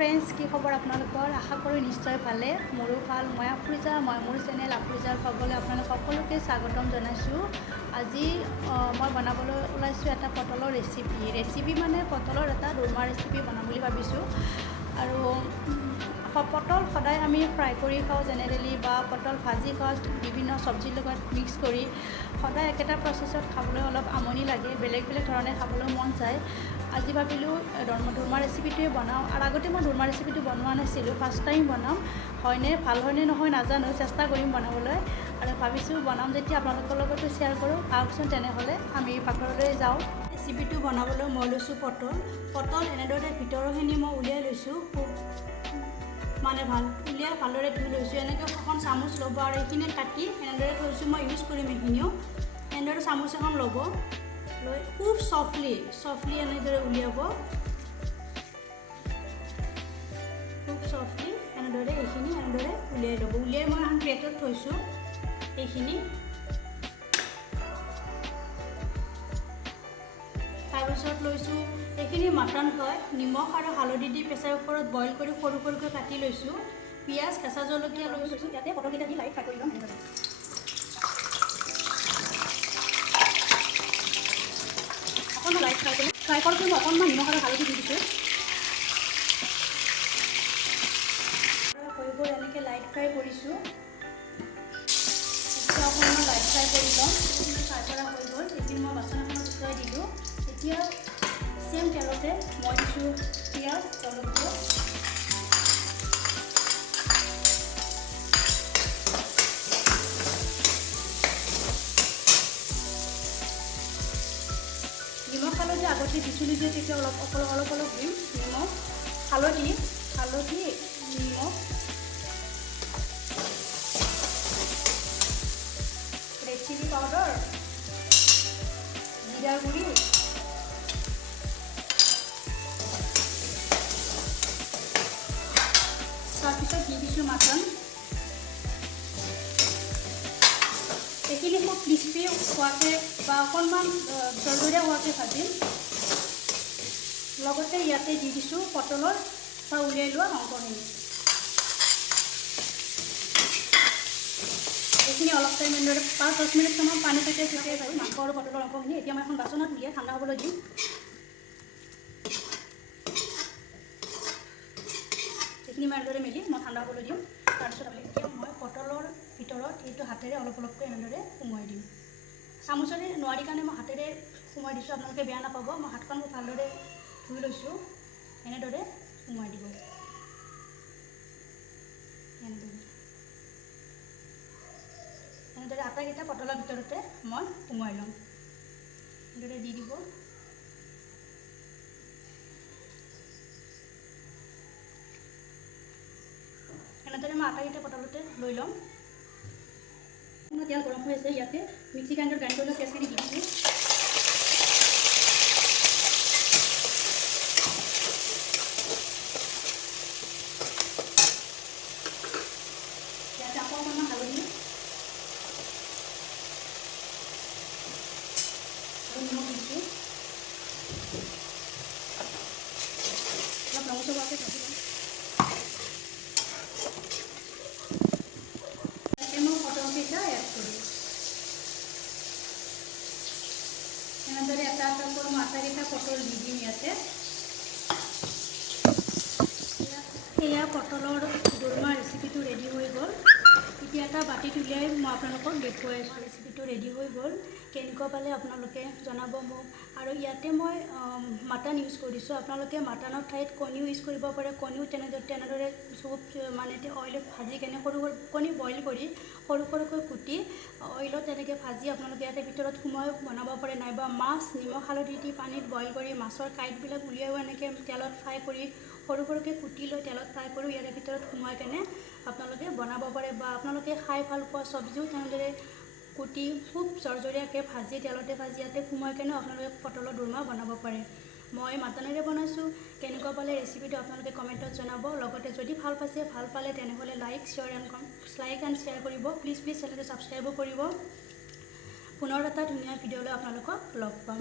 Friends, কি খবৰ আপোনালোকৰ? আশা কৰোঁ নিশ্চয় ভালে। মোৰো ভাল। মই আফ্ৰিজা, মই মোৰ চেনেল আফ্ৰিজাৰ খবৰলৈ আপোনালোক সকলোকে স্বাগতম জনাইছোঁ। আজি মই বনাবলৈ ওলাইছোঁ এটা পটলৰ ৰেচিপি মানে পটলৰ এটা দোৰমা ৰেচিপি বনাম বুলি ভাবিছোঁ। আৰু পটল সদায় আমি ফ্ৰাই কৰি খাওঁ জেনেৰেলি, বা পটল ভাজি খাওঁ বিভিন্ন চব্জিৰ লগত মিক্স কৰি। সদায় একেটা প্ৰচেছত খাবলৈ অলপ আমনি লাগে, বেলেগ বেলেগ ধৰণে খাবলৈ মন যায়। আজি ভাবিলোঁ দোৰমা ৰেচিপিটোৱে বনাওঁ। আৰু আগতে মই দোৰমা ৰেচিপিটো বনোৱা নাছিলোঁ, ফাৰ্ষ্ট টাইম বনাম। ভাল হয়নে নহয় নাজানো, চেষ্টা কৰিম বনাবলৈ। আৰু ভাবিছোঁ বনাম যেতিয়া আপোনালোকৰ লগতো শ্বেয়াৰ কৰোঁ। আহকচোন তেনেহ'লে আমি পাকঘৰলৈ যাওঁ। ৰেচিপিটো বনাবলৈ মই লৈছোঁ পটল এনেদৰে ভিতৰৰখিনি মই উলিয়াই লৈছোঁ। উলিয়াই ভালদৰে ধুই লৈছোঁ। এনেকৈ এখন চামুচ ল'ব আৰু এইখিনি কাটি এনেদৰে থৈছোঁ। মই ইউজ কৰিম এইখিনিও। এনেদৰে চামুচ এখন ল'ব, লৈ খুব চফলি এনেদৰে উলিয়াব। খুব চফলি এনেদৰে এইখিনি এনেদৰে উলিয়াই ল'ব। উলিয়াই মই এখন প্লেটত থৈছোঁ। এইখিনি তাৰপিছত লৈছোঁ এইখিনি মাটন হয়, নিমখ আৰু হালধি দি প্ৰেছাৰ কুকাৰত বইল কৰি সৰু সৰুকৈ কাটি লৈছোঁ। পিঁয়াজ, কেঁচা জলকীয়া লৈছোঁ। ইয়াতে পটলকেইটা দি লাইট ফ্ৰাই কৰি ল'ম। অকণমান লাইট ফ্ৰাই কৰোঁতে মই অকণমান নিমখ আৰু হালধি দি দিছোঁ। হৈ গ'ল, এনেকৈ লাইট ফ্ৰাই কৰিছোঁ। এতিয়া অকণমান লাইট ফ্ৰাই কৰি ল'ম। এইখিনি ফ্ৰাই কৰা হৈ গ'ল। এইখিনি মই বাচন এখনত উঠুৱাই দিলোঁ। এতিয়া চেম তেলতে মই দিছোঁ পিঁয়াজ, জলকীয়া, নিমখ হালধি আগতে দিছিলোঁ যে, তেতিয়া অলপ দিম। নিমখ হালধি নিমখ, ৰেড চিলি পাউডাৰ, জিৰা গুড়ি, তাৰপিছত দি দিছোঁ মাটন। এইখিনি খুব ক্ৰিস্পি হোৱাকৈ বা অকণমান জলজীয়া হোৱাকৈ ভাজিম। লগতে ইয়াতে দি দিছোঁ পটলৰ উলিয়াই লোৱা অংশখিনি। এইখিনি অলপ টাইম এনেদৰে 5-10 মিনিটমান পানী থাকে ছটিয়াই পাৰি মাংস আৰু পটলৰ অংশখিনি। এতিয়া মই এখন বাচনত উলিয়াই ঠাণ্ডা হ'বলৈ দিম। এইখিনি মই এনেদৰে মেলি মই ঠাণ্ডা হ'বলৈ দিম। তাৰপিছত এতিয়া মই পটলৰ ভিতৰত এইটো হাতেৰে অলপকৈ এনেদৰে সোমোৱাই দিম। চামুচেৰে নোৱাৰি কাৰণে মই হাতেৰে সোমোৱাই দিছোঁ। আপোনালোকে বেয়া নাপাব। মই হাতখন খুব ভালদৰে ধুই লৈছোঁ। এনেদৰে সোমোৱাই দিব। এনেদৰে আটাইকেইটা পটলৰ ভিতৰতে মই সোমোৱাই ল'ম। এনেদৰে দি দিব। এনেদৰে মই আটাইকেইটা পটলতে লৈ ল'ম। তেল গৰম হৈ আছে। ইয়াতে মিক্সি গ্ৰাইণ্ডাৰত গ্ৰাইণ্ড কৰি লৈ পেষ্টখিনি দি দিছোঁ। ইয়াতে আকৌ অকণমান হালধি আৰু নিমখ দিছোঁ। অলপ ৰঙচুৱা হোৱাকৈ ভাজি ল'ম। এনেদৰে এটা এটাকৈ মই আটাইকেইটা পটল দি দিম ইয়াতে। এয়া পটলৰ দোৰমা ৰেচিপিটো ৰেডি হৈ গ'ল। এতিয়া এটা বাতিত উলিয়াই মই আপোনালোকক দেখুৱাইছোঁ। ৰেচিপিটো ৰেডি হৈ গ'ল। কেনেকুৱা পালে আপোনালোকে জনাব মোক। আৰু ইয়াতে মই মাটন ইউজ কৰিছোঁ। আপোনালোকে মাটনৰ ঠাইত কণীও ইউজ কৰিব পাৰে। কণীও তেনেদৰে অইলত ভাজি কেনে কণী বইল কৰি সৰু সৰুকৈ কুটি অইলত তেনেকৈ ভাজি আপোনালোকে ইয়াতে ভিতৰত সোমোৱাই বনাব পাৰে। নাইবা মাছ নিমখ হালধি দি পানীত বইল কৰি মাছৰ কাঁইটবিলাক উলিয়াইও এনেকৈ তেলত ফ্ৰাই কৰি সৰু সৰুকৈ কুটি লৈ তেলত ফ্ৰাই কৰি ইয়াৰে ভিতৰত সোমোৱাই কেনে আপোনালোকে বনাব পাৰে। বা আপোনালোকে খাই ভাল পোৱা চব্জিও তেনেদৰে কুটি খুব জৰজৰীয়াকৈ ভাজি তেলতে ভাজি ইয়াতে সোমোৱাই কেনে আপোনালোকে পটলৰ দোৰমা বনাব পাৰে। মই মাটনেৰে বনাইছোঁ। কেনেকুৱা পালে ৰেচিপিটো আপোনালোকে কমেণ্টত জনাব। লগতে যদি ভাল পালে তেনেহ'লে লাইক এণ্ড শ্বেয়াৰ কৰিব। প্লিজ চেনেলটো ছাবস্ক্ৰাইবো কৰিব। পুনৰ এটা ধুনীয়া ভিডিঅ'লৈ আপোনালোকক লগ পাম।